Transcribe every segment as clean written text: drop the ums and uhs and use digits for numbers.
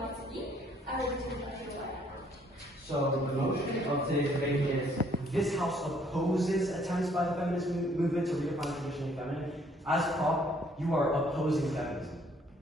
want to be. I will continue to do what I have. So the motion of today's debate is this House opposes attempts by the feminist movement to redefine traditionally feminine. As prop, you are opposing feminism.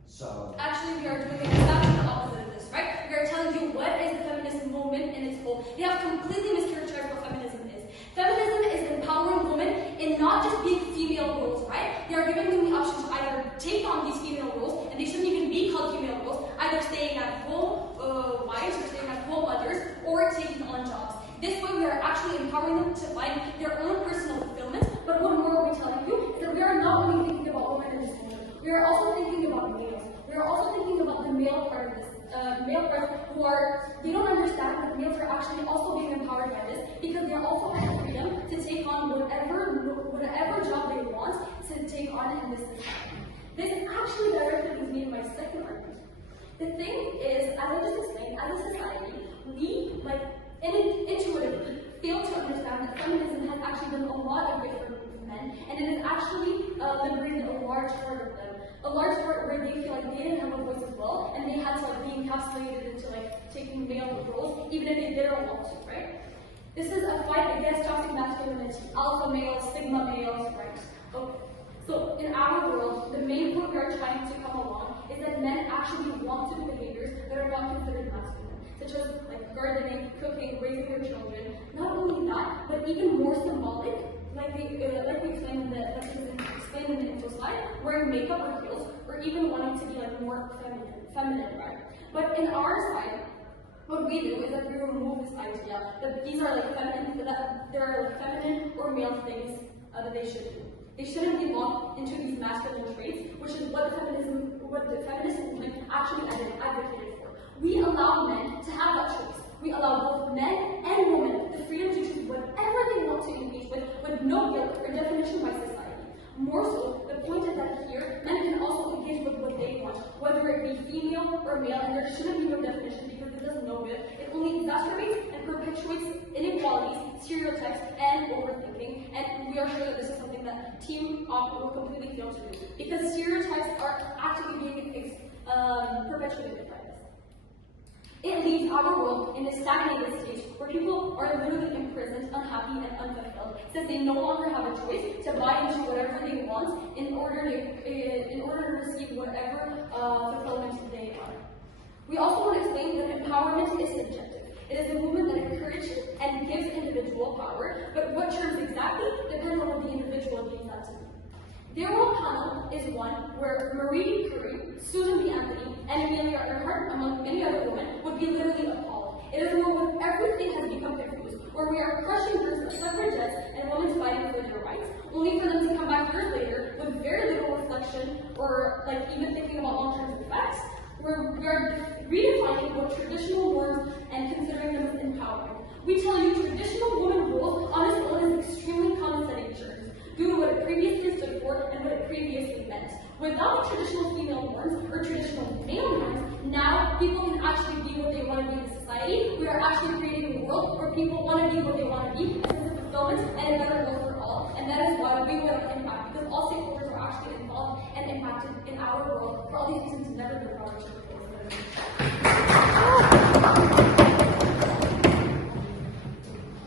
So actually, we are doing exactly the opposite of this, right? We are telling you what is the feminist movement in its whole. They have completely mischaracterized what feminism is. Feminism is empowering women in not just being female roles, right? They are giving them the option to either take on these female roles, and they shouldn't even be called female roles, either staying at home wives or staying at home mothers, or taking on jobs. This way, we are actually empowering them to find their own personal fulfillment. But what more are we telling you is that we are not only thinking about women in this moment. We are also thinking about males. We are also thinking about the male part of this. Male part who are, they don't understand that males are actually also being empowered by this because they are also having freedom to take on whatever job they want to take on in this society. This actually directly leads me to my second argument. The thing is, as I just explained, as a society, we intuitively fail to understand that feminism has actually done a lot of good for men, and it has actually liberated a large part of them. A large part where they feel like they didn't have a voice as well, and they had to be encapsulated into taking male roles, even if they didn't want to, right? This is a fight against toxic masculinity, alpha males, sigma males, right? Okay. So in our world, the main point we are trying to come along is that men actually want to do behaviors that are not considered masculine, such as gardening, cooking, raising their children. Not only that, but even more symbolic, like we explained in the intro slide, wearing makeup or heels, or even wanting to be more feminine, right? But in our side, what we do is that we remove this idea that these are feminine, that there are feminine or male things that they should do. They shouldn't belong into these masculine traits, which is what the feminist movement actually advocated for. We allow men to have that choice. We allow both men and women the freedom to choose whatever they want to engage with no guilt or definition by society. More so, the point is that here, men can also engage with what they want, whether it be female or male, and there shouldn't be no definition because it does no good. It only exacerbates and perpetuates inequalities, stereotypes, and overthinking, and we are sure that this is something that Team Op will completely fail to do, because stereotypes are actively being perpetuated by this. It leaves our world in a stagnated state where people are literally imprisoned, unhappy, and unfulfilled, since they no longer have a choice to buy into whatever they want in order to receive whatever fulfillment they want. We also want to explain that empowerment is subjective. It is a movement that encourages and gives individual power, but what terms exactly depends on what the individual needs that to be. Their role panel is one where Marie Curie, Susan B. Anthony, and Amelia Earhart, among many other women, would be literally appalled. It is a world where everything has become confused, where we are crushing groups of suffragettes and women fighting for their rights, only for them to come back years later with very little reflection or even thinking about long-term effects, where we are redefining what traditional norms and considering them as empowering. We tell you traditional woman roles on its own is extremely condescending terms, due to what it previously stood for and what it previously meant. Without traditional female norms or traditional male norms, now people can actually be what they want to be in society. We are actually creating a world where people want to be what they want to be, a sense of fulfillment, and a better world for all. And that is why we want to impact, because all stakeholders are actually involved and impacted in our world. For all these reasons, never been power to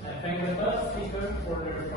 I thank the first speaker for the